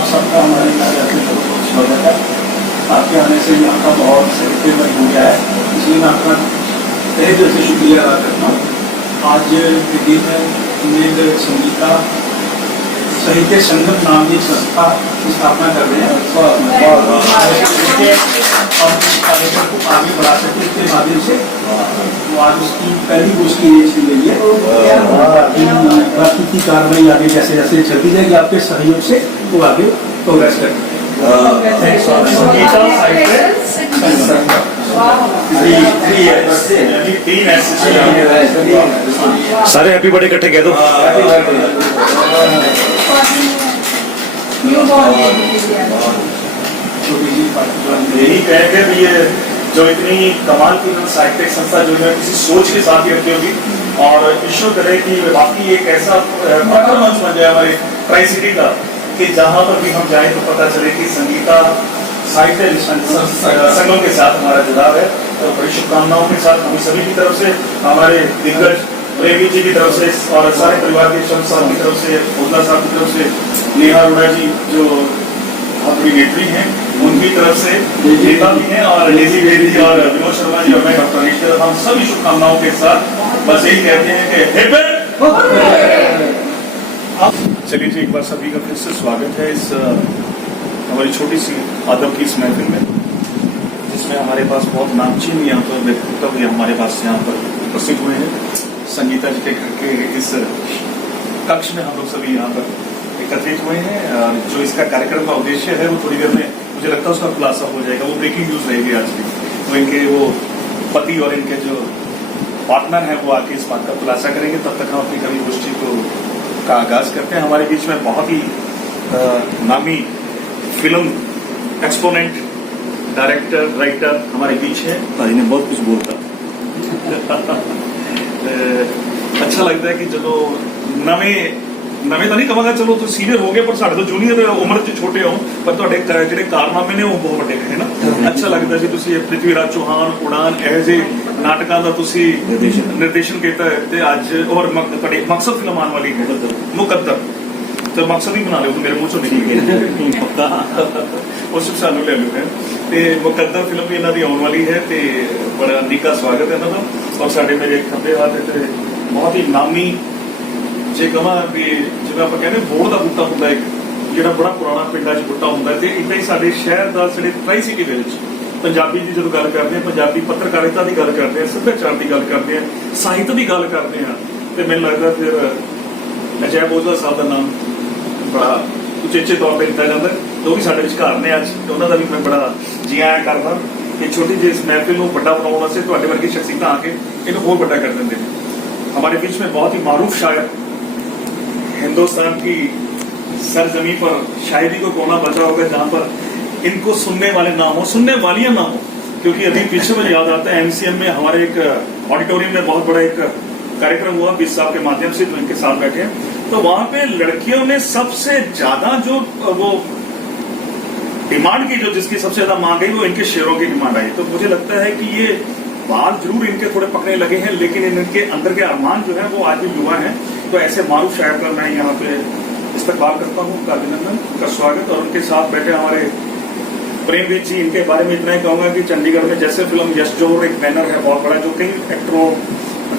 आप सबका हमारे कार्यक्रम में बहुत बहुत स्वागत है। आपके आने से यहाँ का बहुत सेफ्टीमेंट हो गया है, इसलिए मैं आपका तहे दिल से शुक्रिया अदा करता हूँ। आज के दिन में संगीता साहित्य संगम नाम की संस्था की स्थापना कर रहे हैं और इस कार्यक्रम को आगे बढ़ा सके इसके माध्यम से। तो आज उसकी पहली गोष्ठी की गई है। बाकी की कार्रवाई आगे जैसे जैसे चलती जाएगी आपके सहयोग से वो आगे प्रोग्रेस करेंगे। सारे हैप्पी बर्थडे इकट्ठे कह दो। यही कहेंगे भी ये जो इतनी कमाल की साहित्यिक संस्था जो है किसी सोच के साथ ही रखी होगी और ईश्वर करे कि बाकी एक ऐसा प्रखर मंच बन जाए हमारे ट्राई सिटी का कि जहाँ पर भी हम जाएं तो पता चले कि संगीता साहित्य संगम के साथ हमारा जुड़ाव है। तो बड़ी शुभकामनाओं के साथ हम सभी की तरफ से, हमारे दिग्गज प्रेमी जी की तरफ से और सारे परिवार के शम साहब की तरफ से, उदला साहब की तरफ से, नेहा अरोड़ा जी जो बहुत बड़ी नेत्री हैं उनकी तरफ से, नेता भी हैं और लेजी बेदी और विनोद शर्मा जी और मैं डॉक्टर ईश्वर, हम सभी शुभकामनाओं के साथ बस यही कहते हैं कि चलिए जी, एक बार सभी का फिर से स्वागत है इस हमारी छोटी सी अदब की इस महफिल में, जिसमें हमारे पास बहुत नामचीन यहाँ पर व्यक्तित्व भी हमारे पास यहाँ पर उपस्थित हुए हैं। संगीता जी के घर के इस कक्ष में हम लोग सभी यहाँ पर एकत्रित हुए हैं। जो इसका कार्यक्रम का उद्देश्य है वो थोड़ी देर में मुझे लगता है उसका खुलासा हो जाएगा। वो ब्रेकिंग न्यूज रहेगी आज की, तो इनके वो पति और इनके जो पार्टनर हैं वो आके इस बात का खुलासा करेंगे। तब तक हम अपनी कवि गोष्ठी का आगाज करते हैं। हमारे बीच में बहुत ही नामी फिल्म एक्सपोनेंट, डायरेक्टर, राइटर हमारे बीच है। भाई ने बहुत कुछ बोलता अच्छा लगता है कि चलो नवे तो नहीं कहांगा, चलो तो सीनियर हो गए पर साढ़े तो जूनियर उम्र च छोटे हो पर तुहाडे जिहड़े कारनामे ने वो बहुत बड़े है ना। अच्छा लगता है जी पृथ्वीराज चौहान उड़ान एह जे नाटकों का तुसी निर्देशन किया है ते अज और मकसद फिल्म आने वाली है मुकद्दर, तो मकसद ही बना लो मेरे मुंह चो निकल गया उस सानू ले लो है। ते मुकद्दर फिल्म भी इन्हों की आने वाली है, ते बड़ा निका स्वागत है इन्हों का। और साडे मेरे खब्बे हाथ ते बहुत ही नामी जे कहा भी जिवें आपां कहंदे बोड़ का बूटा हुंदा एक जिहड़ा बड़ा पुराना पिंडां 'च बूटा हुंदा ते इदां ही साडे शहर दा साडे ट्राई सिटी दे विच पंजाबी की जो गल करते हैं, पंजाबी पत्रकारिता की गल करते हैं, सभ्याचार की गल करते हैं, साहित्य की गल करते हैं, तो मैंने लगता फिर अजैब ओझा साहब का नाम बड़ा उचेचे तौर पर लिया जाता है। तो भी साडे विचकार ने अज उन्होंने भी मैं बड़ा जी आया करदा कि छोटी जी इस महफिल को बड़ा बनाने वास्ते तुहाडे वर्गी शख्सियत आके इन्हें होर बड़ा कर देंगे। हमारे बीच में बहुत ही मारूफ शायर, हिंदुस्तान की सरजमी पर शायरी को कोना बचा होगा जहां पर इनको सुनने वाले ना हो, सुनने वालियां ना हो। क्योंकि अभी पीछे मुझे याद आता है एमसीएम में हमारे एक ऑडिटोरियम में बहुत बड़ा एक कार्यक्रम हुआ 20 साल के माध्यम से, जो इनके साथ बैठे हैं, तो वहां पे लड़कियों ने सबसे ज्यादा जो वो डिमांड की, जो जिसकी सबसे ज्यादा मांग आई वो इनके शेरों की डिमांड आई। तो मुझे लगता है कि ये बाल जरूर इनके थोड़े पकने लगे हैं, लेकिन इनके अंदर के अरमान जो है वो आज भी युवा है। तो ऐसे मारूफ शायर का मैं यहाँ पे इस्तकबाल करता हूँ, उनका अभिनंदन, उनका स्वागत। और उनके साथ बैठे हमारे प्रेमवीर जी, इनके बारे में इतना ही कहूंगा कि चंडीगढ़ में जैसे फिल्म यश जोहर एक बैनर है बहुत बड़ा जो कई एक्टरों,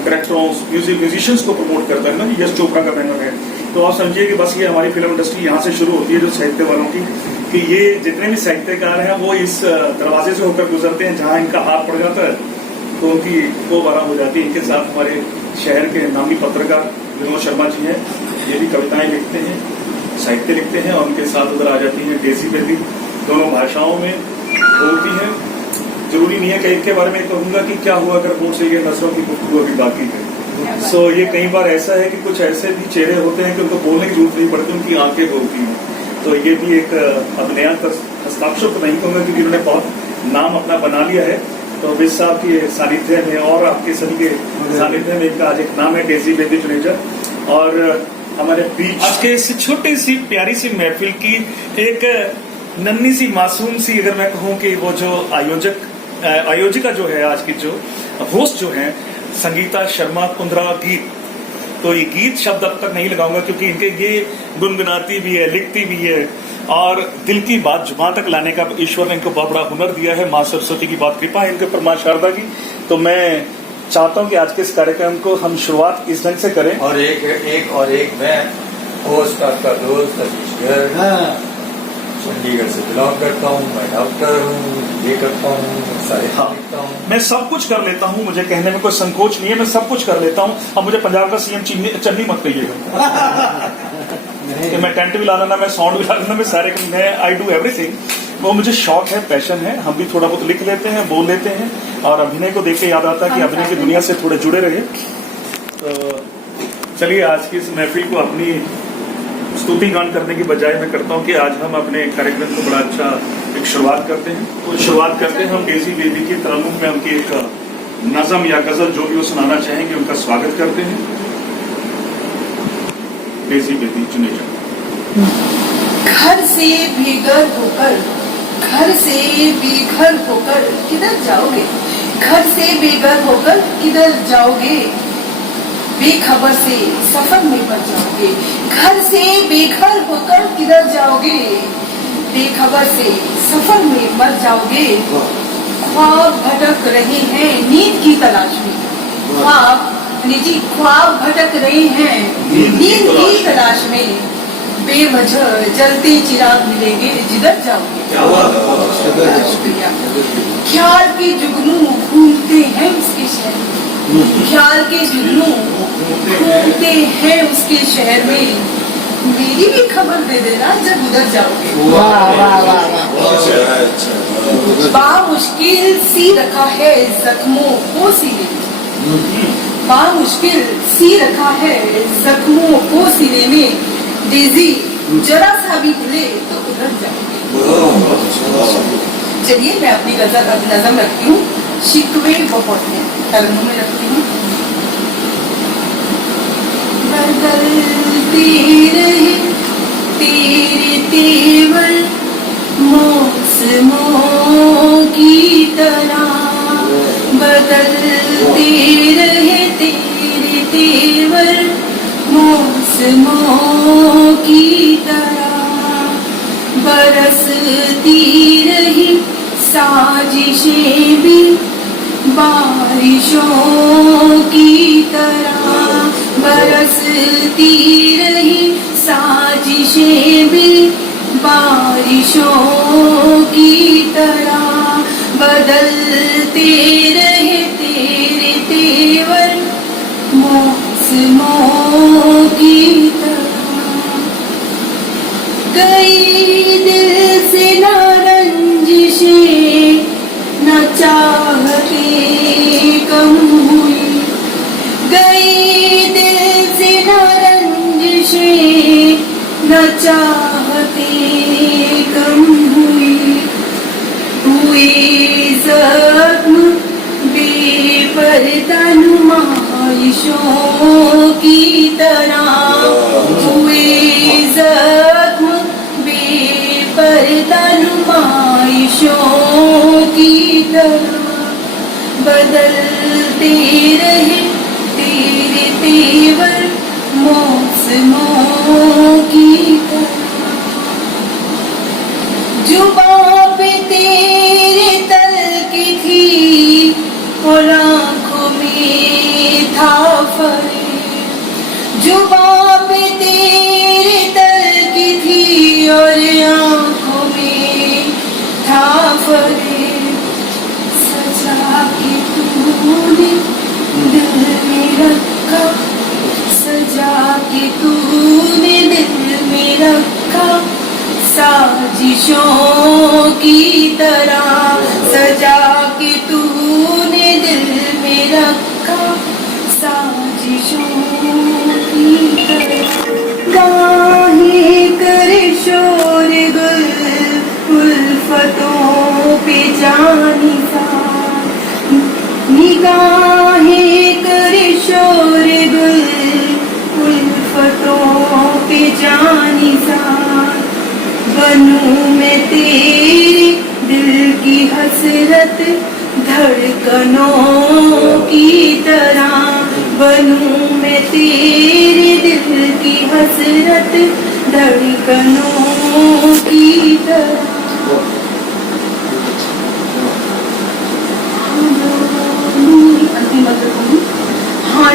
करेक्टरों, म्यूजिशियंस को प्रमोट करता है ना, यश चोपड़ा का बैनर है। तो आप समझिए कि बस ये हमारी फिल्म इंडस्ट्री यहाँ से शुरू होती है, जो साहित्य वालों की, कि ये जितने भी साहित्यकार हैं वो इस दरवाजे से होकर गुजरते हैं, जहाँ इनका हाथ पड़ जाता है तो उनकी वो बारा हो जाती है। इनके साथ हमारे शहर के नामी पत्रकार विनोद शर्मा जी हैं, ये भी कविताएं लिखते हैं, साहित्य लिखते हैं, और उनके साथ उधर आ जाती हैं डेजी बेदी, दोनों भाषाओं में बोलती हैं। जरूरी नहीं है कि इनके बारे में कहूंगा कि क्या हुआ अगर मुंह से ये नसरों की गुफ्तगू अभी बाकी है। सो ये कई बार ऐसा है कि कुछ ऐसे भी चेहरे होते हैं कि उनको बोलने की जरूरत नहीं पड़ती, उनकी आंखें बोलती हैं। तो ये भी एक अभिनय पर हस्ताक्षर तो नहीं कहूंगा क्योंकि उन्होंने बहुत नाम अपना बना लिया है। तो विज साहब के सानिध्य में और आपके सभी के सानिध्य में इनका आज एक नाम है डेजी बेदी जुनेजा, और हमारे बीच आज के इस छोटी सी प्यारी सी महफिल की एक नन्ही सी मासूम सी, अगर मैं कहूँ कि वो जो आयोजिका जो है, आज की जो होस्ट जो है संगीता शर्मा कुंद्रा गीत, तो ये गीत शब्द अब तक नहीं लगाऊंगा, क्योंकि इनके ये गुनगुनाती भी है, लिखती भी है, और दिल की बात जुबान तक लाने का ईश्वर ने इनको बहुत बड़ा हुनर दिया है। माँ सरस्वती की बहुत कृपा है इनके ऊपर, माँ शारदा की। तो मैं चाहता हूँ कि आज के इस कार्यक्रम को हम शुरुआत इस ढंग से करें। और एक मैं होस्ट आपका दोस्त सतीश हाँ। चंडीगढ़ से बिलोंग करता हूँ, मैं डॉक्टर हूँ, ये करता हूँ, सारे लिखता हूँ। मैं सब कुछ कर लेता हूँ, मुझे कहने में कोई संकोच नहीं है, मैं सब कुछ कर लेता हूँ। अब मुझे पंजाब का सीएम चन्नी मत कहिएगा कि मैं टेंट भी ला लेना, मैं साउंड भी ला लेना, मैं आई डू एवरीथिंग। वो मुझे शौक है, पैशन है। हम भी थोड़ा बहुत लिख लेते हैं, बोल लेते हैं, और अभिनय को देख के याद आता है कि अभिनय की दुनिया से थोड़े जुड़े रहे। तो चलिए आज की इस महफिल को अपनी स्तुति गान करने की बजाय मैं करता हूँ कि आज हम अपने कार्यक्रम को बड़ा अच्छा एक शुरुआत करते हैं। तो शुरुआत करते हैं हम डेजी बेबी की तरन्नुम में, उनकी एक नज़म या गजल जो भी वो सुनाना चाहेंगे उनका स्वागत करते हैं। डेजी बेबी चुने जाए। घर से बेघर होकर, घर से बेघर होकर किधर जाओगे? घर से बेघर होकर किधर जाओगे? बेखबर से सफर में पड़ जाओगे। घर से बेघर होकर किधर जाओगे? बेखबर से सफर में मर जाओगे। ख्वाब भटक रहे हैं नींद की तलाश में, ख्वाब भटक रहे हैं नींद की तलाश में। बेवजह जलते चिराग मिलेंगे जिधर जाओगे। ख्याल के जुगनू घूमते हैं उसके शहर में, ख्याल के जुगनू घूमते हैं उसके शहर में। मेरी भी खबर दे देना जब उधर जाओगे। बामुश्किल सी रखा है जख्मों को सीने में, बामुश्किल सी रखा है जख्मों को सीने में। डेजी जरा सा भी भूले तो उधर जाओगे। चलिए मैं अपनी गजल अब नज़म रखती हूँ। शिकवे बहुत हैं, तरन्नुम में रखती हूँ। बदलते रहे तेरे तेवर मौसमों की तरह, बदलते रहे तेरे तेवर मौसमों की तरह। बरसती रही साजिशें भी बारिशों की तरह, बरसती रही साजिशें भी बारिशों की तरह। बदलते रहे तेरे तेवर मौसमों की तरह। कई दिल से न रंजिशें न चाहते कम हुई, गई दिल से न रंजिशें न चाहते कम हुई। हुए जख्म बेपर्दा नुमाइशों की तरह, हुए जख्म बेपर्दा नुमाइशों की तरह। बदलते रहे तेरे तेवर मौसमों की तरह। जुबां पे तेरे तलकी थी और आँखों में था फरेब, जुबां पे तेरे तलकी थी और आँखों में था फरेब। सजा के तूने दिल में रखा, सजा के तूने दिल में रखा साजिशों की तरह, सजा के तूने दिल में रखा साजिशों की तरह। गाहें करे शोर गुल उल्फतों पे जानिसार, निगाहें करे शोर गुल उल्फतों पे जानिसार। बनूं मैं तेरे दिल की हसरत धड़कनों की तरह, बनूं मैं तेरे दिल की हसरत धड़कनों की तरह। अंतिम हाँ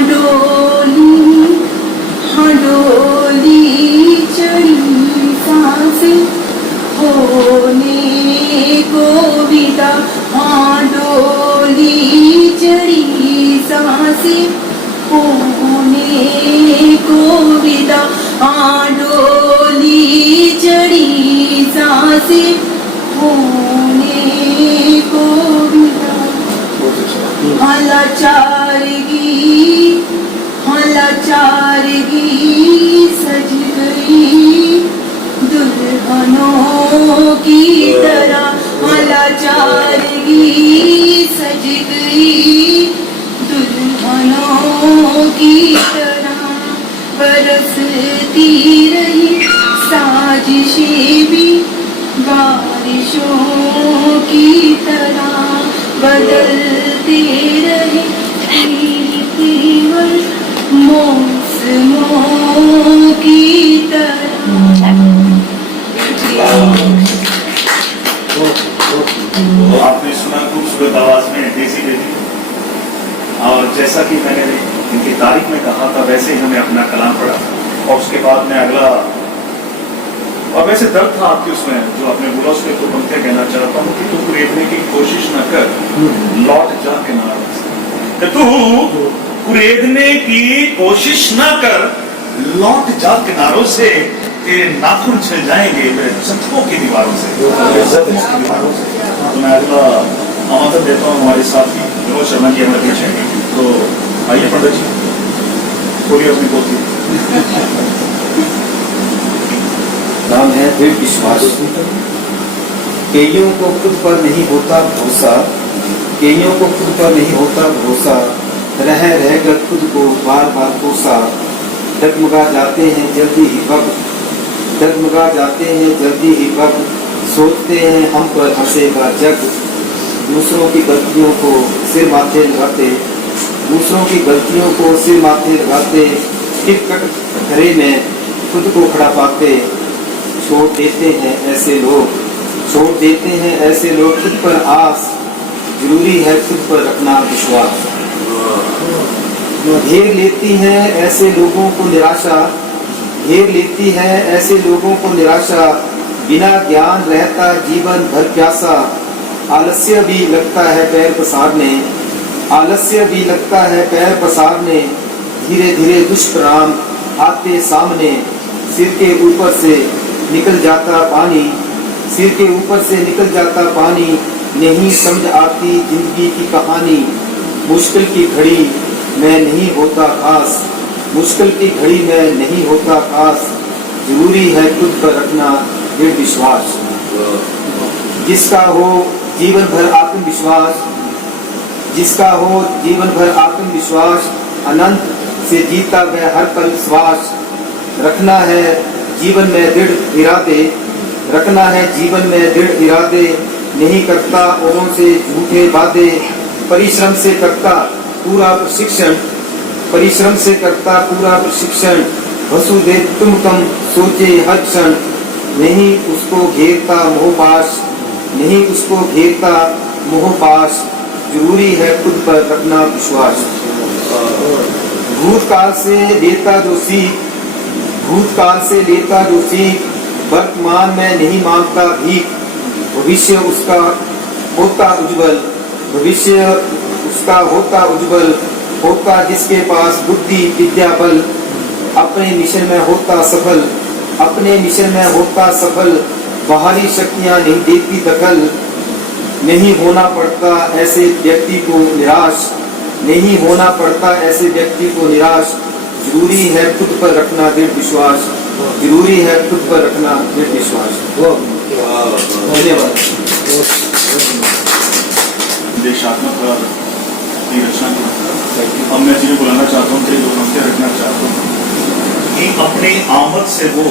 डोली चढ़ी सांसें होने को विदा। हाँ डोली चढ़ी सांसें होने को विदा। हाँ डोली चढ़ी सांसें होने को विदा। हाँ लाचारगी सज गई दुल्हनों की तरह। हाँ लाचारगी सज गई दुल्हनों की तरह। बरसती रही साजिशें भी बारिशों की तरह। बदलते रहे केवल मौसमों की तरह। तो आपने सुना खूबसूरत आवाज में डेजी बेबी, और जैसा कि मैंने इनकी तारीख में कहा था वैसे ही हमें अपना कलाम पढ़ा, और उसके बाद में अगला, और वैसे दर्द था आपके उसमें जो आपने बोला, उसके तो पंक्तियां कहना चाहता हूँ कि तू कुरेदने की कोशिश न कर, लौट जा किनारों से। तू कुरेदने की कोशिश न कर, लौट जा किनारों से, तेरे नाखून छिल जाएंगे मेरे जख्मों की दीवारों से। तो मैं अगला आमंत्रण देता हूँ हमारे साथी विनोद शर्मा जी हमारे बीच हैं, तो आइए पंडित जी बोलिए अपनी पोथी। नाम है दृढ़ विश्वास। कईयों को खुद पर नहीं होता भरोसा, कईयों को खुद पर नहीं होता भरोसा, रह रहकर खुद को बार बार कोसा। डगमगा जाते हैं जल्दी ही वक्त, डगमगा जाते हैं जल्दी ही वक्त, सोचते हैं हम पर हंसेगा जग। दूसरों की गलतियों को सिर माथे लगाते, दूसरों की गलतियों को सिर माथे लगाते, टिकट घरे में खुद को खड़ा पाते। छोड़ देते हैं ऐसे लोग, छोड़ देते हैं ऐसे लोग खुद पर आस, जरूरी है खुद पर रखना विश्वास। घेर लेती है ऐसे लोगों को निराशा, घेर लेती है ऐसे लोगों को निराशा, बिना ज्ञान रहता जीवन भर प्यासा। आलस्य भी लगता है पैर पसारने, आलस्य भी लगता है पैर पसारने, धीरे धीरे दुष्परिणाम आते सामने। सिर के ऊपर से निकल जाता पानी, सिर के ऊपर से निकल जाता पानी, नहीं समझ आती जिंदगी की कहानी। मुश्किल की घड़ी में नहीं होता खास, मुश्किल की घड़ी में नहीं होता खास, जरूरी है खुद पर रखना दृढ़ विश्वास। जिसका हो जीवन भर आत्मविश्वास, जिसका हो जीवन भर आत्मविश्वास, अनंत से जीता वह हर पल श्वास। रखना है जीवन में दृढ़ इरादे, रखना है जीवन में दृढ़ इरादे, नहीं करता औरों से झूठे वादे। परिश्रम से करता पूरा प्रशिक्षण, परिश्रम से करता पूरा प्रशिक्षण, वसुदेव तुम कम सोचे हर क्षण। नहीं उसको घेरता मोहपाश, नहीं उसको घेरता मोहपाश, जरूरी है खुद पर रखना विश्वास। भूतकाल से लेता जो सीख, भूतकाल से लेता जो सीख, वर्तमान में नहीं मांगता भीख। भविष्य उसका होता उज्जवल, भविष्य उसका होता उज्जवल, होता जिसके पास बुद्धि विद्या बल। अपने मिशन में होता सफल, अपने मिशन में होता सफल, बाहरी शक्तियां नहीं देती दखल। नहीं होना पड़ता ऐसे व्यक्ति को निराश, नहीं होना पड़ता ऐसे व्यक्ति को निराश, जरूरी है खुद पर रखना दृढ़ विश्वास, जरूरी है खुद पर रखना दृढ़ विश्वास। धन्यवाद। देशात्मक की रचना की। अब मैं जिन्हें बुलाना चाहता हूँ, जो पंक्तियां रखना चाहता हूँ कि अपनी आमद से वो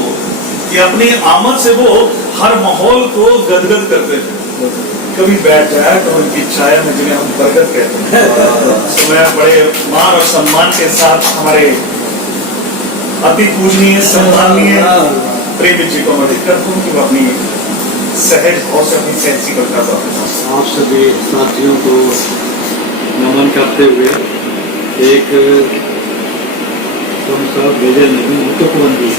कि अपनी आमद से वो हर माहौल को गदगद करते थे। कभी बैठ जाए तो उनकी छाया में जिन्हें हम बरकत कहते हैं, तो मैं बड़े मान और सम्मान के साथ हमारे अति पूजनीय सम्माननीय प्रेमी जी को मैं करता हूँ कि वो अपनी सहज भाव से अपनी सेंसी करता था। आप सभी साथियों को नमन करते हुए एक तुम सब भेजे नहीं तुकबंदी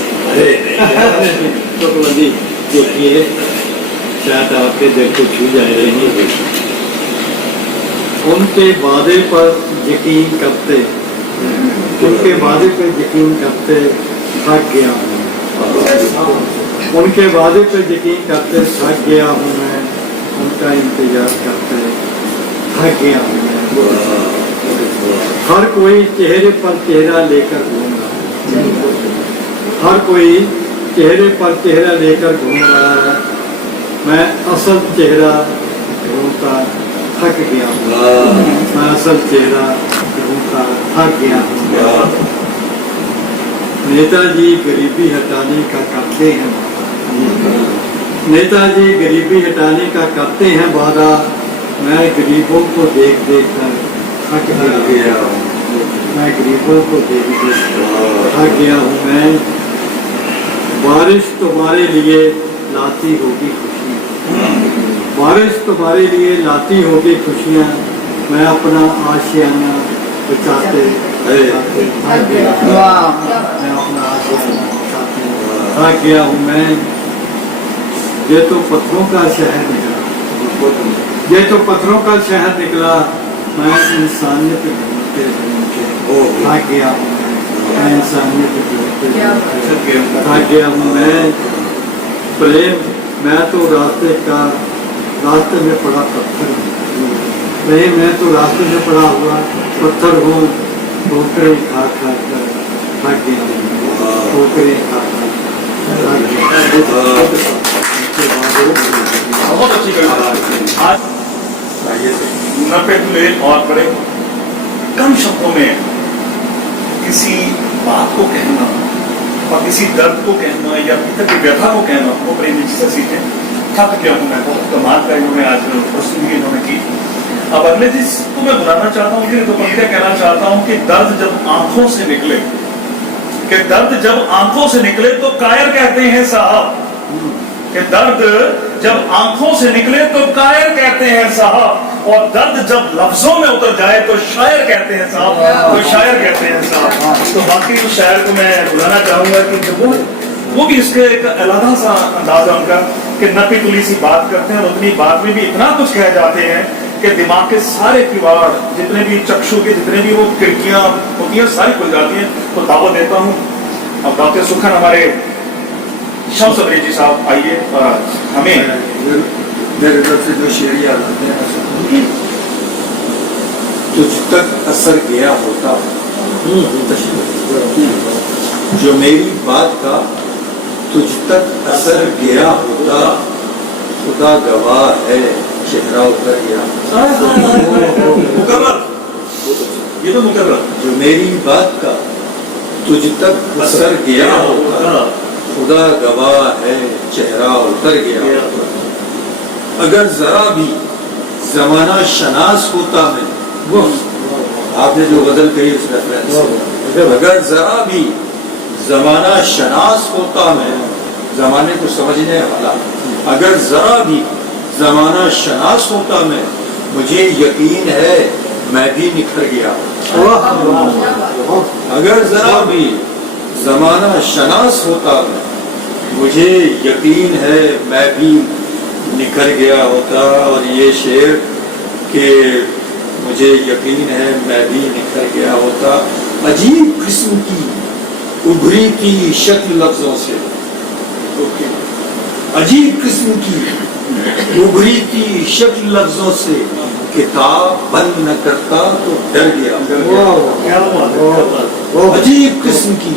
तुकबंदी देखिए, शायद आपके दिल को छू जाए नहीं। उनके वादे पर यकीन करते, उनके वादे पर यकीन करते थक गया हूँ, उनके वादे पर यकीन करते थक गया हूँ मैं, उनका इंतजार करते थक गया हूँ मैं। हर कोई चेहरे पर चेहरा लेकर घूम रहा है, हर कोई चेहरे पर चेहरा लेकर घूम रहा है, मैं असल चेहरा ढूंढता थक गया हूँ, मैं असल चेहरा ढूंढता थक गया हूँ। नेताजी गरीबी हटाने का करते हैं, नेताजी गरीबी हटाने का करते हैं वादा, मैं गरीबों को देख देख कर थक गया हूँ, मैं गरीबों को देख देख कर थक गया हूँ मैं। बारिश तुम्हारे लिए लाती होगी खुशियाँ, बारिश तुम्हारे लिए लाती होगी खुशियाँ, मैं अपना आशियाना बचाते थक गया हूँ, मैं अपना आशियाना बचाते थक गया हूँ मैं। ये तो पत्थरों का शहर निकला, ये तो पत्थरों का शहर निकला, मैं इंसानियत ढूंढते ढूंढते थक गया हूँ मैं इंसानियत ढूंढते थक गया हूँ मैं। प्रेम मैं तो रास्ते में पड़ा पत्थर हूँ, प्रेम मैं तो रास्ते में पड़ा हुआ पत्थर हूँ, ठोकरें खा खा कर थक गया हूँ, ठोकरें खा खा थक गया। बहुत अच्छी कविता। आज 90 खुले और बड़े कम शब्दों में किसी बात को कहना और किसी दर्द को कहना या भीतर की व्यथा को कहना, वो प्रेमी जी से सीखे। थक गया हूँ मैं, बहुत कमाल का इन्होंने आज प्रस्तुति इन्होंने की। अब अगले चीज को मैं बुलाना चाहता हूँ कि तो क्या कहना चाहता हूँ कि दर्द जब आंखों से निकले, कि दर्द जब आंखों से निकले तो कायर कहते हैं साहब, कि दर्द जब आंखों से निकले तो कायर कहते हैं साहब, और दर्द जब लफ्जों में उतर जाए तो शायर कहते हैं साहब, तो शायर कहते हैं साहब। तो बाकी उस शायर को मैं बुलाना चाहूंगा कि जब वो भी इसके एक अलग सा अंदाजा उनका कि नपी तुली सी बात करते हैं और उतनी बात में भी इतना कुछ कह जाते हैं कि दिमाग के सारे किवाड़, जितने भी चक्षु के जितने भी वो खिड़कियां होती हैं, सारी खुल जाती हैं। तो दावत देता हूँ अब डॉक्टर सुखन हमारे शम्स अबरी जी साहब आइए और हमें मेरे तरफ से जो शेर याद आते हैं, तुझ तक असर गया होता, जो मेरी बात का तुझ तक असर गया होता, खुदा गवाह है चेहरा उतर गया। मुकर्रर, ये तो मुकर्रर, जो मेरी बात का तुझ तक असर गया होता, खुदा गवाह है चेहरा उतर गया। अगर जरा भी जमाना शनास होता मैं, वो आपने जो गजल कही उस रेफरेंस, अगर जरा भी जमाना शनास होता मैं, जमाने को समझने वाला, अगर जरा भी जमाना शनास होता मैं, मुझे यकीन है मैं भी निखर गया। अगर जरा भी जमाना शनास होता मैं, मुझे यकीन है मैं भी निखर गया होता। और ये शेर के मुझे यकीन है मैं भी निखर गया होता, अजीब किस्म की उभरी थी शक्ल लफ्जों से, अजीब किस्म की उभरी थी शक्ल लफ्जों से, किताब बंद न करता तो डर गया। अजीब किस्म की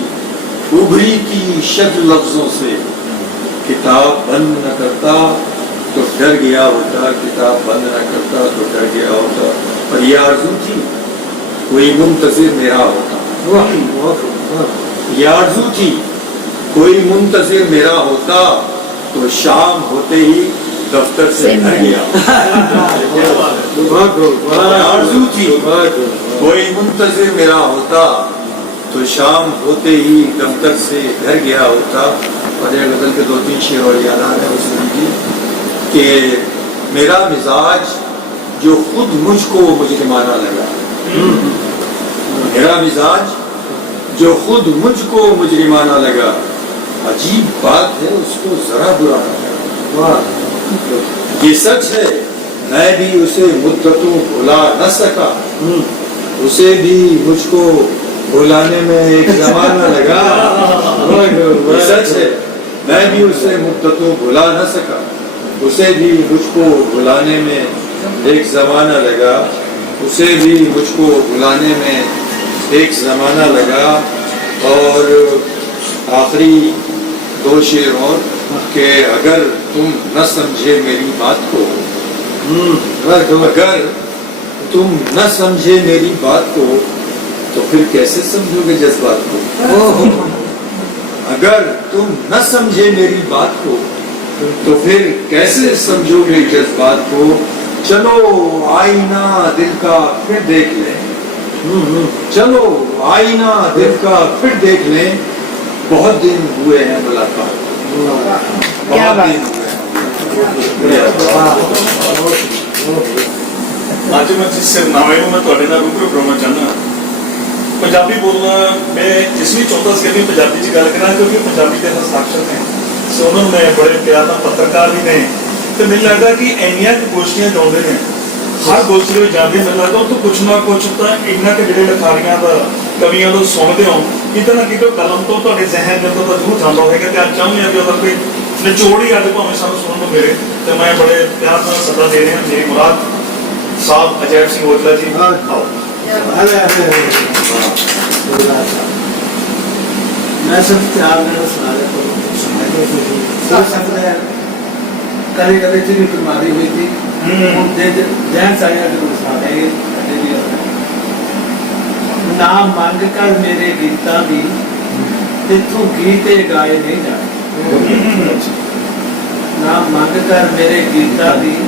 उभरी थी शक्ल लफ्जों से, किताब बंद न करता तो डर गया होता, किताब बंद न करता तो डर गया होता। और ये आरज़ू थी कोई मुंतज़िर मेरा होता, ये आरज़ू थी कोई मुंतजिर मेरा होता तो शाम होते ही दफ्तर से घर गया। आरज़ू थी कोई मुंतजिर मेरा होता तो शाम होते ही दफ्तर से घर गया होता। और ये गजल के 2-3 शेर और याद आ रहे हैं उसमें कि मेरा मिजाज जो खुद मुझको मुजरिमाना लगा, मेरा मिजाज जो खुद मुझको मुजरिमाना लगा, अजीब बात है उसको जरा बुरा लगा। ये सच है मैं भी उसे मुद्दतों भुला न सका, उसे भी मुझको भुलाने में एक जमाना लगा। ये सच है मैं भी उसे मुद्दतों भुला न सका, उसे भी मुझको भुलाने में एक जमाना लगा, उसे भी मुझको भुलाने में एक जमाना लगा। और आखिरी 2 शेर और कि अगर तुम न समझे मेरी बात को, अगर तुम न समझे मेरी बात को तो फिर कैसे समझोगे जज्बात को। अगर तुम न समझे मेरी बात को तो फिर कैसे समझोगे जज्बात को। चलो आईना दिल का फिर देख लें, चलो आईना दिल का फिर देख लें, बहुत दिन हुए हैं मुलाकात, बहुत दिन हुए हैं। ਅੱਜ ਮੈਂ ਜਿਸ ਸਿਰਨਾਮੇ ਨੂੰ ਮੈਂ ਤੁਹਾਡੇ ਨਾਲ ਰੂਬਰੂ ਕਰਾਉਣਾ ਚਾਹੁੰਦਾ। ਪੰਜਾਬੀ ਬੋਲਣਾ ਮੈਂ ਇਸ ਲਈ ਚਾਹੁੰਦਾ ਸੀ ਕਿ ਪੰਜਾਬੀ 'ਚ ਗੱਲ ਕਰਾਂ ਕਿਉਂਕਿ ਪੰਜਾਬੀ ਦੇ ਹਸਤਾਖਰ ਨੇ, ਸੋ ਉਹਨਾਂ ਨੂੰ ਮੈਂ ਬੜੇ ਪਿਆਰ ਨਾਲ ਪੱਤਰਕਾਰ ਵੀ ਨੇ ਤੇ ਮੈਨੂੰ ਲੱਗਦਾ ਕਿ ਇੰਨੀਆਂ ਕੁ ਗੋਸ਼ਟੀਆਂ ਚਾਹੁੰਦੇ ਨੇ, ਹਰ ਗੋਸ਼ਟੀ ਦੇ ਵਿੱਚ ਜਾਂਦੇ ਮੈਨੂੰ ਲੱਗਦਾ ਉੱਥੋਂ ਕੁਛ ਨਾ ਕੁਛ ਤਾਂ ਇੰਨਾ ਕਿ ਜਿਹੜੇ ਲਿਖਾਰੀਆਂ ਦਾ ਕਵੀਆਂ ਤੋਂ ਸੁਣਦੇ ਹੋ ਕਿਤੇ ਨਾ ਕਿਤੇ ਕਲਮ ਤੋਂ ਤੁਹਾਡੇ ਜ਼ਿਹਨ ਦੇ ਤੋਂ ਤਾਂ ਜ਼ਰੂਰ ਜਾਂਦਾ ਹੋਵੇਗਾ ਕਿ ਅੱਜ ਚਾਹੁੰਦੇ ਹਾਂ ਕਿ ਉਹਦਾ ਕੋਈ ਨਿਚੋੜ ਹੀ ਅੱਜ ਭਾਵੇਂ ਸਾਨੂੰ ਸੁਣਨ ਨੂੰ ਮਿਲੇ। ਤੇ ਮੈਂ ਬੜੇ ਪਿਆਰ ਨਾਲ ਸੱਦਾ ਦੇ ਰਿਹਾ ਮੇਰੀ ਮੁਰਾਦ साहब अजय सिंह ओटला जी। मैं सिर्फ 4 मिनट सुना रहा हूँ। कभी कभी इतनी बीमारी हुई थी, जैन साइया जो सुना देंगे। ना मंग कर मेरे गीता दी तिथों गीते गाए नहीं जाते, ना मंग कर मेरे गीता दी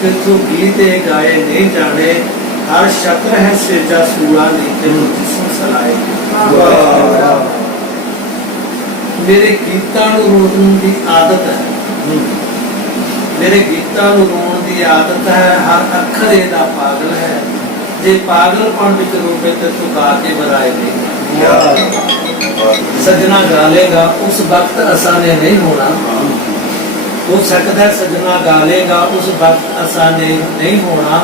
तिथों गीते गाए नहीं जाने, हर शक्र है सेजा सूरा नीचे जिसम सलाए। मेरे गीतां नूं रोण दी आदत है, मेरे गीतां नूं रोण दी आदत है, हर अखर इहदा पागल है, जे पागलपन विच रोवे ते तू गा के बराए नहीं। सजना गालेगा उस वक्त असाने नहीं होना, हो सकता है सजना गालेगा उस वक्त आसाने नहीं होना,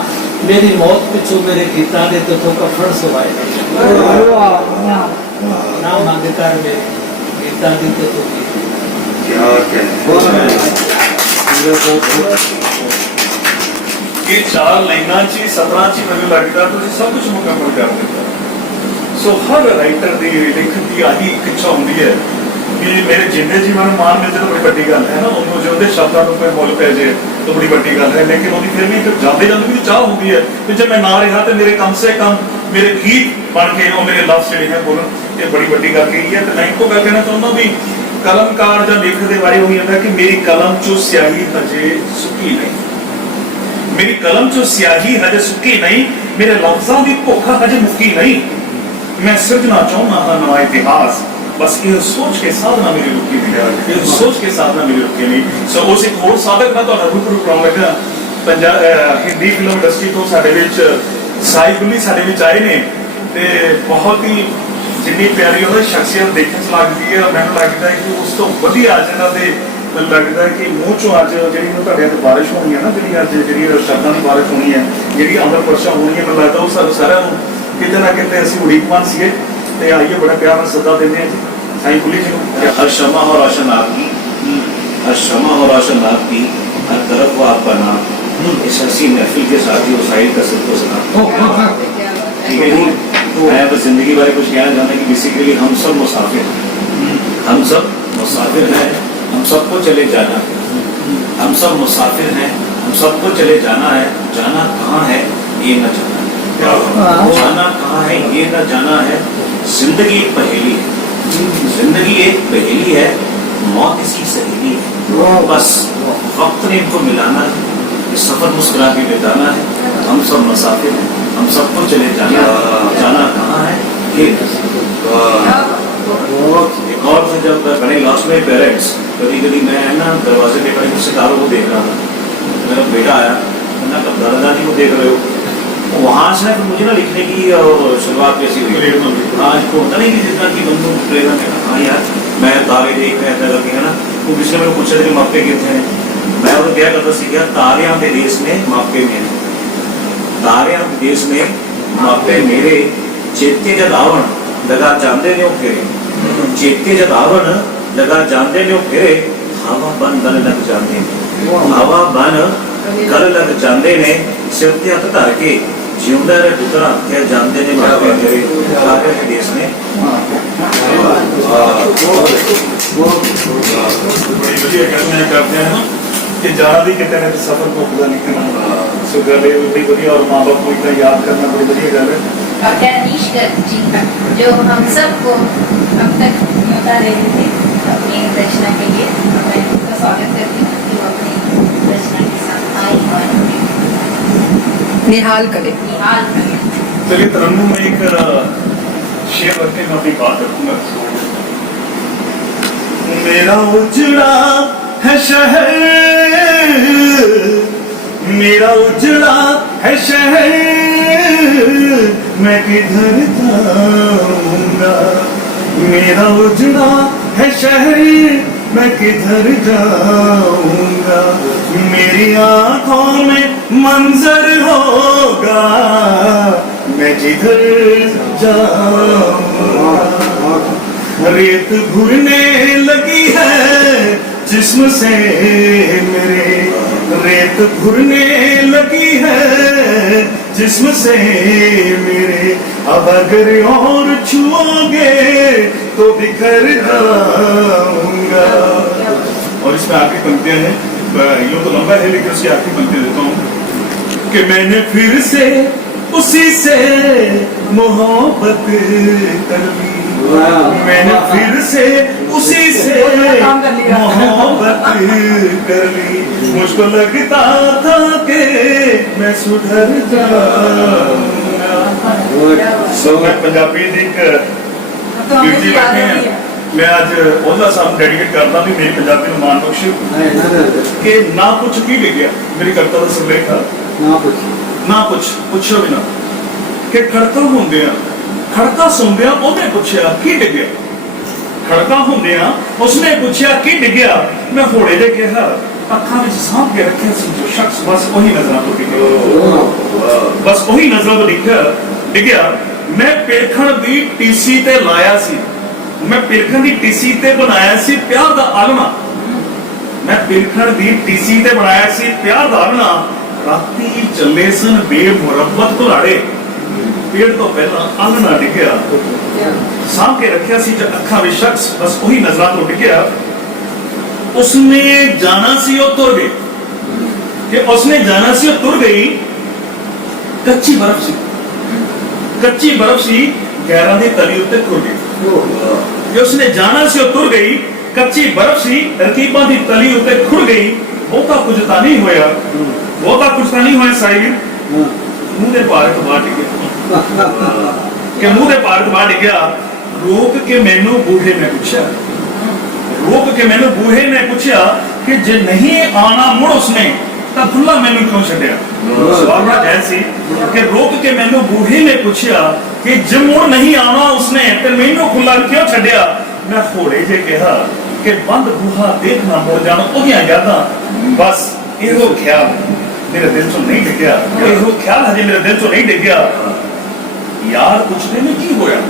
मेरी मौत पिछू मेरे गीता ने तो कफन सवाए ना मंग कर मेरे गीता की तो ये 4 लाइनां ची 17 ची ਮੈਨੂੰ ਲੱਗਦਾ ਤੁਸੀਂ ਸਭ ਕੁਝ ਮੁਕੰਮਲ ਕਰ ਦਿੱਤਾ। ਸੋ ਹਰ ਰਾਈਟਰ ਦੀ ਲਿਖਣ ਦੀ ਆਹੀ ਇੱਕ ਇੱਛਾ ਹੁੰਦੀ ਹੈ कि मेरे जिंदे जीवन मान मिलते तो बड़ी बड़ी गल है ना, उन्होंने जो उनके शब्दों को कोई मुल पै जाए तो बड़ी बड़ी गल है, लेकिन उनकी फिर भी जाते जाते भी चाह होती है कि जब मैं ना रहा तो मेरे कम से कम मेरे गीत बन के और मेरे लफ्ज जोड़े हैं बोलन, ये बड़ी बड़ी गल कही है। तो मैं एक गल कहना चाहूँगा भी कलमकार या लेखक के बारे में होता है कि मेरी कलम चो स्याही हजे सुकी नहीं, मेरी कलम चो स्याही हजे सुकी नहीं, मेरे लफ्जों की भुख हजे मुक्की नहीं, मैं सिरजना चाहना हाँ नवा इतिहास, बस ये सोच के साधना मेरी रुकी नहीं, ये सोच के साधना मेरी रुकी नहीं। सो उस एक होर साधक मैं तो रूबरू कराउण लगा। पंजाब हिंदी फिल्म इंडस्ट्री तो साडे विच साई गुल्ली साडे विच आए ने ते बहुत ही जिन्नी प्यारी उन्होंने शख्सियत देखने च लगती है, मैनूं लगता है कि उस तो वधिया अज इन्हां दे मैनूं लगता है कि मूँह चों अज जिहड़ी तुहाडे अज बारिश होनी है ना, जिहड़ी अज जिहड़ी शब्दां दी बारिश होनी है, जिहड़ी अमृत वर्षा होनी है, मैनूं लगता उह सारिਆਂ ਨੂੰ किते ना किते असीं उड़ीकमान सीगे ते आइए बड़ा प्यार नाल सद्दा देंदे हां जी साईं गुल्ली जी नूं। हर शमा हो रोशन आपकी, हर शमा हो रोशन आपकी, हर तरफ वो आपका नाम, इस हंसी महफिल के साथ ही साइड का सबको सुना। ठीक है जी, मैं बस जिंदगी बारे कुछ कहना चाहता कि बेसिकली हम सब मुसाफिर हैं, हम सब मुसाफिर हैं, हम सबको चले जाना है, हम सब मुसाफिर हैं, हम सबको चले जाना है, जाना कहाँ है ये न जाना है, जाना कहाँ है ये न जाना है, जिंदगी एक पहेली है, जिंदगी एक पहेली है, मौत इसकी सहेली है, बस वक्त ने इनको मिलाना है, ये सफर मुस्कुरा के बिताना है। हम सब मुसाफिर हैं, हम सबको चले जाना है, जाना कहाँ है ये एक और से जब बड़े लॉस्ट में पेरेंट्स, कभी कभी मैं ना दरवाजे पे खड़े सितारों को देख रहा था, मेरा बेटा आया, ना कब दादा दादी को देख रहे हो, वहाँ से फिर मुझे ना लिखने की शुरुआत कैसी हुई। हाँ, इसको होता नहीं कि जितना की बंदूक प्रेरणा में, हाँ यार मैं तारे देख रहे ऐसा करके है ना, वो किसी ने मेरे पूछा थे मापे कितने हैं, मैं वो क्या करता सीखा, तारियां के देश में मापे मेरे, तारियां के देश में मापे मेरे, चेते जद आवण लगा जानते ने फेरे, चेते जद आवण लगा जानते ने फेरे, हवा बन गल लग जाते, हवा बन गल लग जाते ने, सिर ते हथ धर के जिਉਂਦਾ रे पुत्रा क्या जानते ने मापे मेरे, तारियां के देश में। बड़ी बढ़िया कहना करते हैं ना कि जाना भी कहते हैं सफर को पूरा नहीं करना, सो गल बड़ी बढ़िया, और माँ बाप को इतना याद करना बड़ी बढ़िया गल है। और डैनिश जी जो हम सबको अब तक बता रहे थे अपनी रचना के लिए, मैं उनका स्वागत करती हूँ कि वो अपनी रचना के साथ आई और निहाल करे। निहाल करें। चलिए तरन्नुम में एक शेर रख के मैं अपनी बात रखूंगा। मेरा उजड़ा है शहर, मेरा उजड़ा है शहर, मैं किधर जाऊंगा, मेरा उजड़ा है शहर, मैं किधर जाऊंगा, मेरी आंखों में मंजर होगा, मैं जिधर जाऊंगा, रेत घुरने लगी है जिस्म से मेरे, रेत घुरने लगी है जिस्म से मेरे, अब अगर और छुओगे तो बिखर जाऊंगा। और इसमें आखिरी पंक्तियां हैं, यूं तो लंबा है लेकिन उसकी आखिरी पंक्तियां देता हूं कि मैंने फिर से उसी से मोहब्बत कर ली, मैंने फिर से उसी से मोहब्बत कर ली, मुझको लगता था कि मैं सुधर जाऊंगा। मैं पंजाबी दी वीर जी बैठे हैं, मैं आज ओला साहब डेडिकेट करता भी मेरी पंजाबी ਨੂੰ ਮਾਣ ਬਖਸ਼ ਕਿ ਨਾ ਪੁੱਛ ਕੀ ਡਿੱਗਿਆ, ਮੇਰੀ ਕਵਿਤਾ ਦਾ ਸਰਲੇਖ ਆ, ਨਾ ਪੁੱਛੋ ਵੀ ਨਾ ਕਿ ਖੜਕਾ ਹੁੰਦਿਆਂ ਖੜਕਾ ਸੁਣਦਿਆਂ ਉਹਨੇ ਪੁੱਛਿਆ ਕੀ ਡਿੱਗਿਆ, ਖੜਕਾ ਹੁੰਦਿਆਂ ਉਸਨੇ ਪੁੱਛਿਆ ਕੀ ਡਿੱਗਿਆ, ਮੈਂ ਹੋੜੇ ਦੇ ਕਿਹਾ ਅੱਖਾਂ ਵਿੱਚ ਸਾਂਭ ਕੇ ਰੱਖਿਆ ਸੀ ਜੋ ਸ਼ਖਸ, ਬਸ ਉਹੀ ਨਜ਼ਰਾਂ ਤੋਂ ਡਿੱਗਿਆ, ਬਸ ਉਹੀ ਨਜ਼ਰਾਂ ਤੋਂ ਡਿੱਗਿਆ, ਮੈਂ ਪੇਖਣ ਦੀ ਟੀਸੀ ਤੇ ਲਾਇਆ ਸੀ, मैं पिरखण दी टीसी ते बनाया सी प्यार दा आलना, मैं पिरखण दी टीसी ते बनाया सी प्यार दा आलना, राती चले सन बेमुरब्बत घुलाड़े, पेड़ तो पहला आलना डिग्या, साम के रखिया सी जो अखा विच शख्स, बस वही नजरां तो डिग्या, उसने जाना सी वो तुर गई, कि उसने जाना सी वो तुर गई, कच्ची बर्फ सी, कच्ची बर्फ सी गैरां दी तली उत्ते खुर गई, कि उसने जाना सी और तुर गई, कच्ची बर्फ सी रकीबां दी तली उत्ते खुर गई, बहुता कुछ तां नहीं होया, बहुता कुछ तां नहीं होया साहिब, मुंह दे भार तो बाहर डिग्या, कि मुंह दे भार तो बाहर डिग्या, रोक के मैनू बूढ़े ने पूछा, रोक के मैनू बूढ़े ने पूछा कि जे नहीं आना मुड़ उसने ਤਾਂ ਖੁੱਲਾ ਮੈਨੂੰ ਕਿਉਂ ਛੱਡਿਆ, ਸਵਾਲ ਬੜਾ ਜਾਇਜ਼ ਸੀ ਕਿ ਰੋਕ ਕੇ ਮੈਨੂੰ ਬੂਹੇ ਨੇ ਪੁੱਛਿਆ ਕਿ ਜੇ ਮੁੜ ਨਹੀਂ ਆਉਣਾ ਉਸਨੇ ਤੇ ਮੈਨੂੰ ਖੁੱਲਾ ਕਿਉਂ ਛੱਡਿਆ, ਮੈਂ ਹੋੜੇ ਜੇ ਕਿਹਾ ਕਿ ਬੰਦ ਬੂਹਾ ਦੇਖਣਾ ਮੁੜ ਜਾਣ ਉਹਦੀਆਂ ਯਾਦਾਂ, ਬਸ ਇਹੋ ਖਿਆਲ ਮੇਰੇ ਦਿਲ ਚੋਂ ਨਹੀਂ ਡਿੱਗਿਆ, ਇਹੋ ਖਿਆਲ ਹਜੇ ਮੇਰੇ ਦਿਲ ਚੋਂ ਨਹੀਂ ਡਿੱਗਿਆ, ਯਾਰ ਪੁੱਛਦੇ ਨੇ ਕੀ ਹੋਇਆ,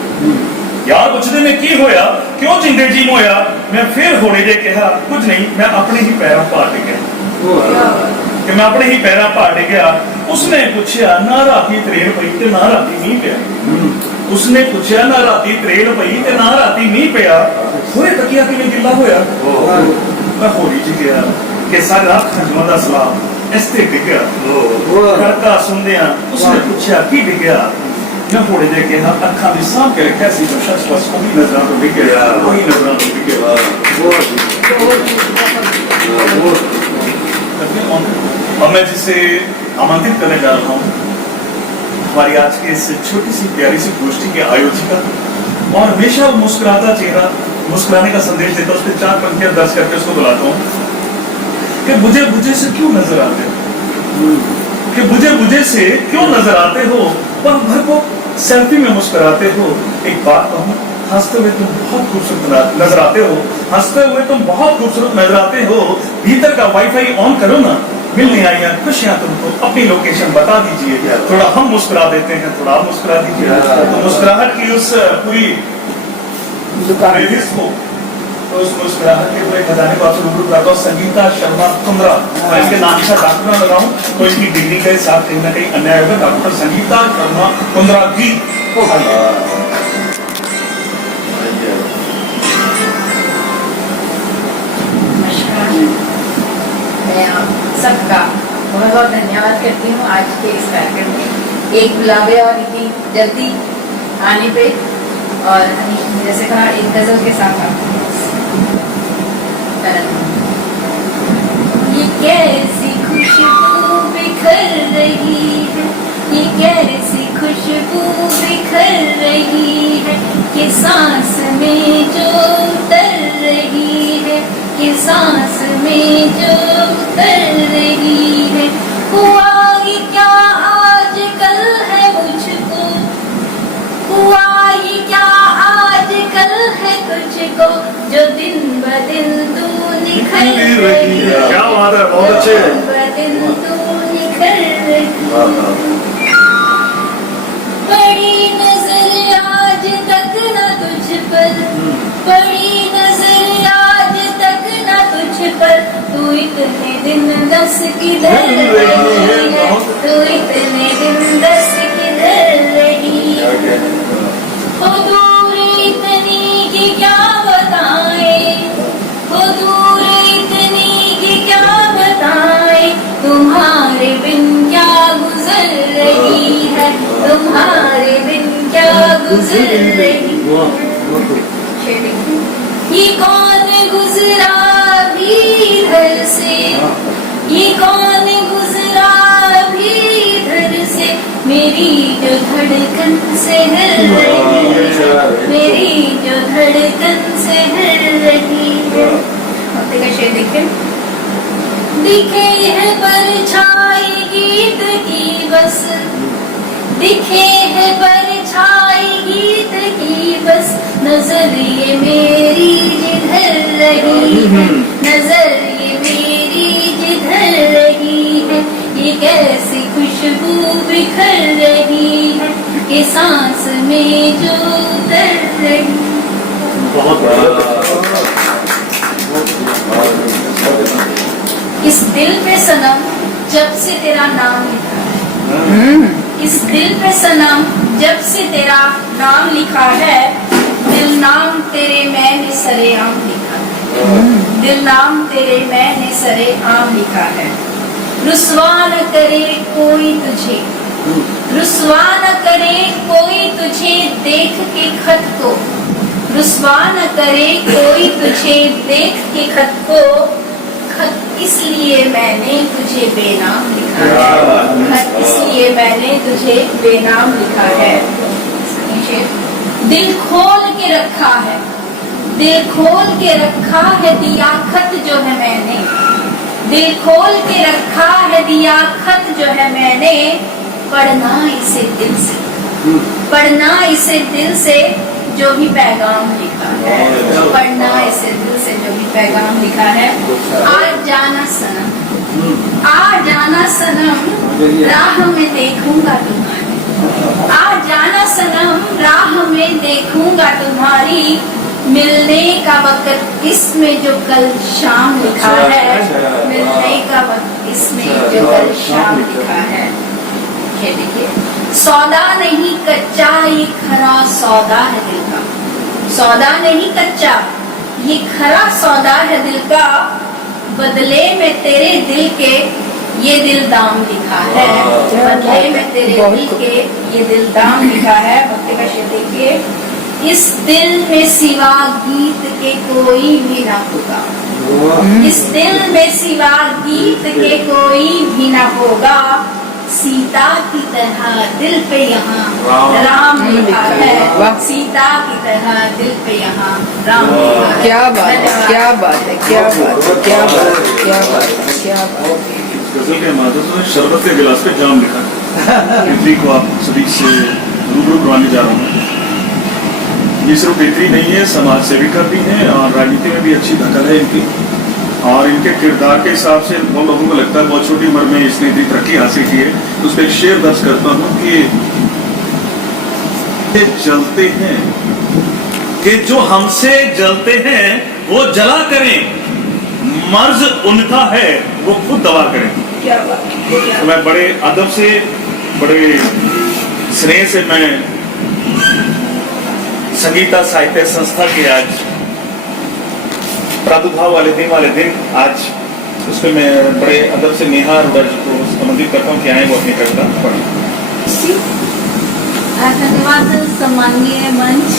ਯਾਰ ਪੁੱਛਦੇ ਨੇ ਕੀ ਹੋਇਆ, ਕਿਉਂ ਜਿੰਦੇ ਜੀ ਹੋਇਆ, ਮੈਂ ਫੇਰ ਹੋੜੇ ਜੇ ਕਿਹਾ ਕੁਝ ਨਹੀਂ, ਮੈਂ ਆਪਣੇ ਹੀ ਪੈਰਾਂ ਪਾ ਡਿੱਗਿਆ, कि मैं अपने ही पैरा पा डिग्या, उसने पूछा ना राती त्रेल पई ते ना राती मींह पिया, उसने पूछा ना राती त्रेल पई ते ना राती मींह पिया, होए तकिया किवें गिल्ला होया, मैं होली च गया कि सारा खजमा दा सलाम इस ते डिग्या, खड़का सुनदियां उसने पूछा की डिग्या, ਜਾਂ ਥੋੜੇ ਜਿਹੇ ਕਿਹਾ ਅੱਖਾਂ ਦੀ ਸਾਂਭ ਕੇ ਰੱਖਿਆ ਸੀ ਜੋ ਸ਼ਖਸ ਬਸ ਉਹੀ ਨਜ਼ਰਾਂ ਤੋਂ ਵਿਕੇ ਉਹੀ ਨਜ਼ਰਾਂ ਤੋਂ ਵਿਕੇ और मैं जिसे आमंत्रित करने जा रहा हूँ हमारी आज की इस छोटी सी प्यारी सी गोष्ठी के आयोजिका और हमेशा मुस्कुराता चेहरा मुस्कुराने का संदेश देता उस पर 4 पंक्तियां दर्ज करके उसको बुलाता हूँ कि बुझे बुझे से क्यों नजर आते हो, कि बुझे बुझे से क्यों नजर आते हो, पल भर को सेल्फी में मुस्कुराते हो। एक बात कहूँ, हंसते हुए तुम बहुत खूबसूरत नजर आते हो, हंसते हुए तुम बहुत खूबसूरत नजर आते हो। भीतर का वाईफाई ऑन करो ना, मिलने आई हैं खुशियां तुमको, अपनी लोकेशन बता दीजिए, थोड़ा हम मुस्कुरा देते हैं, थोड़ा आप मुस्कुरा दीजिए। तो मुस्कुराहट की उस पूरी प्लेलिस्ट को, तो उस मुस्कुराहट के पूरे खजाने को आपसे रूबरू कराता हूं। संगीता शर्मा कुंद्रा, मैं इसके नाम के साथ डॉक्टर ना लगाऊं तो इसकी डिग्री के साथ कहीं ना कहीं अन्याय होगा। डॉक्टर संगीता शर्मा कुंद्रा जी को मैं आप सबका बहुत बहुत धन्यवाद करती हूँ आज के इस कार्यक्रम में एक बुलावे और इतनी जल्दी आने पे, और जैसे कहा एक गजल के साथ आपको ये कैसी खुशबू बिखर रही है, ये कैसी खुशबू बिखर रही है, ये सांस में जो उतर रही है, ये सांस में जो उतर रही है। हुआ ये क्या आज कल है मुझको, हुआ ये क्या आज कल है तुझको, जो दिन ब दिन तू निखर रही है, क्या बात है, बहुत अच्छे। दिन ब दिन तू निखर रही है। बड़ी नजर आज तक न तुझ पर, बड़ी नजर आज तक न तुझ पर, तू इतने दिन दस किधर रही है, तू इतने दिन दस किधर रही है। ओ दूर इतनी की क्या बताए, ओ दूर इतनी की क्या बताए, तुम्हारे बिन क्या गुजर रही है, तुम्हारे बिन क्या गुजर रही है। ये कौन गुजरा भी घर से, ये कौन गुजरा भी घर से, मेरी जो धड़कन से हिल रही है, मेरी जो धड़कन से हिल रही है। भक्ति का शेर देखें। दिखे है परछाई गीत की बस, दिखे है परछाई गीत की बस, नजर ये मेरी जिधर रही है, नजर ये मेरी जिधर रही है। ये कैसी खुशबू बिखर रही है, ये सांस में जो उतर रही। बहुत इस दिल पे सनम जब से तेरा नाम लिखा है, इस दिल पे सनम जब से तेरा नाम लिखा है, दिल नाम तेरे मैंने सरेआम लिखा है, दिल नाम तेरे मैंने सरेआम लिखा है। रुस्वा न करे कोई तुझे, रुस्वा न करे कोई तुझे देख के खत को, रुस्वा न करे कोई तुझे देख के खत को, खत इसलिए मैंने तुझे बेनाम लिखा है, खत इसलिए मैंने तुझे बेनाम लिखा है। दिल खोल के रखा है, दिल खोल के रखा है दिया खत जो है मैंने, दिल खोल के रखा है दिया खत जो है मैंने, पढ़ना इसे दिल से, पढ़ना इसे दिल से जो भी पैगाम लिखा है, पढ़ना इसे दिल से जो भी पैगाम लिखा है। आज जाना सनम, आज जाना सनम, राह में देखूंगा तुम्हारी, आज जाना सनम, राह में देखूंगा तुम्हारी, मिलने का वक्त इसमें जो कल शाम लिखा है, मिलने का वक्त इसमें जो कल शाम लिखा है। ये देखिए, सौदा नहीं कच्चा ये खरा सौदा है दिल का, सौदा नहीं कच्चा ये खरा सौदा है दिल का, बदले में तेरे दिल के ये दिल दाम लिखा है, बदले में तेरे दिल के ये दिल दाम लिखा है। भक्ति का शेर देखिए, इस दिल में सिवा गीत के कोई भी ना होगा, इस दिल में सिवा गीत के कोई भी ना होगा, सीता की तरह दिल पे यहाँ राम लिखा है, सीता की तरह दिल पे यहाँ राम लिखा है। क्या बात है, क्या बात है, क्या बात है, क्या बात है, क्या बात है, क्या बात है। गजल के माध्यम से शरबत के गिलास पे जाम लिखा है। तितली को आप सभी से रूबरू करवाने जा रहा हूँ। ये सिर्फ तितली नहीं है, समाज सेविका भी है और राजनीति में भी अच्छी दखल है इनकी। और इनके किरदार के हिसाब से बहुत लोगों को लगता है बहुत छोटी उम्र में इसने इतनी तरक्की हासिल की है। तो उस पर एक शेर दर्ज करता हूँ कि जलते हैं कि जो हमसे जलते हैं वो जला करें, मर्ज उनका है वो खुद दवा करें। क्या बात है। तो मैं बड़े अदब से, बड़े स्नेह से मैं संगीता साहित्य संस्था के आज प्रादुर्भाव वाले दिन आज उस पर मैं बड़े अदब से नेहा अरोड़ा जी को संबंधित करता हूँ कि आए वो अपनी कविता पढ़ें। धन्यवाद सम्माननीय मंच।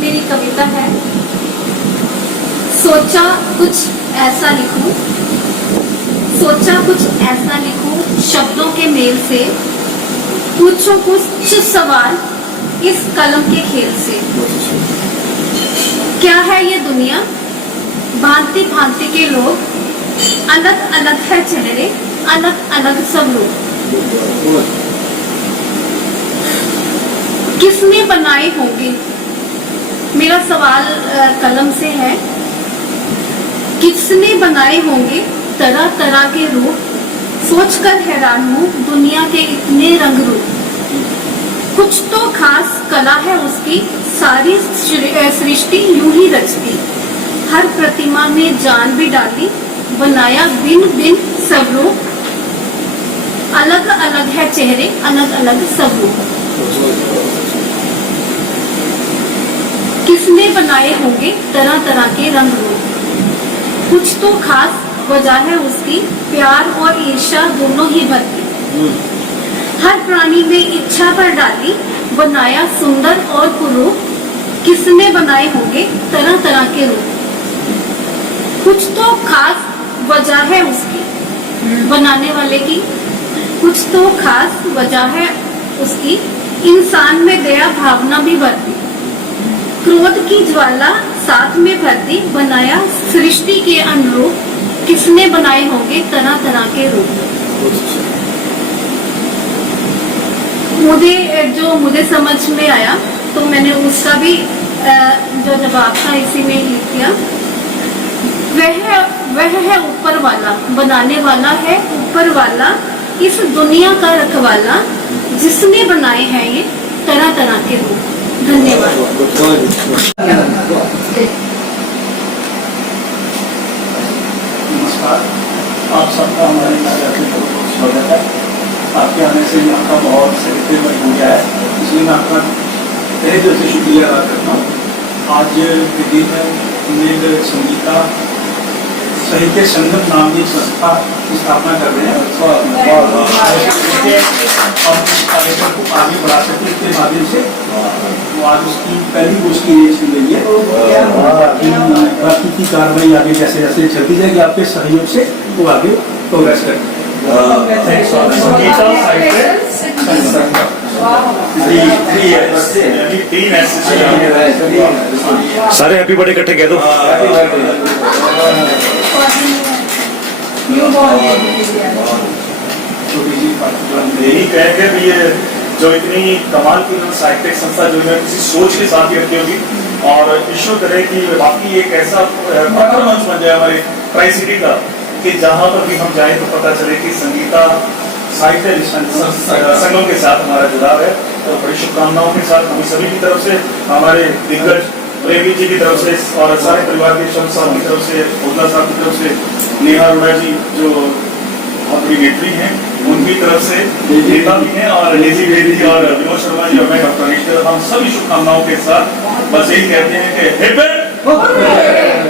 मेरी कविता है, सोचा कुछ ऐसा लिखूं, सोचा कुछ ऐसा लिखूं शब्दों के मेल से, पूछूं कुछ सवाल इस कलम के खेल से। क्या है ये दुनिया, भांति भांति के लोग, अलग अलग है चेहरे, अलग अलग सब लोग। किसने बनाए होंगे, मेरा सवाल कलम से है, किसने बनाए होंगे तरह तरह के रूप, सोचकर हैरान हूँ दुनिया के इतने रंग रूप। कुछ तो खास कला है उसकी, सारी सृष्टि यूं ही रचती, हर प्रतिमा में जान भी डाली, बनाया बिन बिन सब रूप, अलग अलग है चेहरे, अलग अलग सब रूप। किसने बनाए होंगे तरह तरह के रंग रूप, कुछ तो खास वजह है उसकी, प्यार और ईर्ष्या दोनों ही भरती, हर प्राणी में इच्छा पर डाली, बनाया सुंदर और कुरूप। किसने बनाए होंगे तरह तरह के रूप, कुछ तो खास वजह है उसकी, बनाने वाले की कुछ तो खास वजह है उसकी, इंसान में दया भावना भी भरती, क्रोध की ज्वाला साथ में भरती, बनाया सृष्टि के अनुरूप। किसने बनाए होंगे तरह तरह के रूप। मुझे समझ में आया तो मैंने उसका भी जो जवाब था इसी में लिख दिया। वह है ऊपर वाला, बनाने वाला है ऊपर वाला, इस दुनिया का रखवाला, जिसने बनाए हैं ये तरह तरह के रूप। धन्यवाद। नमस्कार, आप सबका हमारे कार्यक्रम में बहुत स्वागत है। आपके आने से यहाँ का बहुत सेक्रेटरी हो गया है, इसलिए मैं आपका तहे दिल से शुक्रिया अदा करता हूँ। आज के दिन में संगीता साहित्य संगम नाम की संस्था की स्थापना कर रहे हैं और हम इस कार्यक्रम को आगे बढ़ा सकें इसके माध्यम से। वो आज उसकी पहली गोष्ठी इसकी गई है, बाकी की कार्रवाई आगे जैसे जैसे चलती जाएगी आपके सहयोग से वो आगे प्रोग्रेस करेगी। सारे हैप्पी बर्थडे इकट्ठे कह दो। यही कहेंगे भी ये जो इतनी कमाल की साहित्यिक संस्था जो है किसी सोच के साथ ही रखी होगी और ईश्वर करे कि बाकी एक ऐसा प्रखर मंच बन जाए हमारे ट्राई सिटी का कि जहाँ पर भी हम जाएं तो पता चले कि संगीता साहित्य संगम के साथ हमारा जुड़ाव है। तो बड़ी शुभकामनाओं के साथ हम सभी की तरफ से, हमारे दिग्गज रेवी जी की तरफ से और सारे परिवार के शब्द साहब की तरफ से, उदला साहब की तरफ से, नेहा अरोड़ा जी जो बहुत बड़ी नेत्री हैं उनकी तरफ से, नेता भी हैं और लेजी बेदी जी और विनोद शर्मा जी और मैं डॉक्टर निश्चल, हम सभी शुभकामनाओं के साथ बस यही कहते हैं कि हिप हिप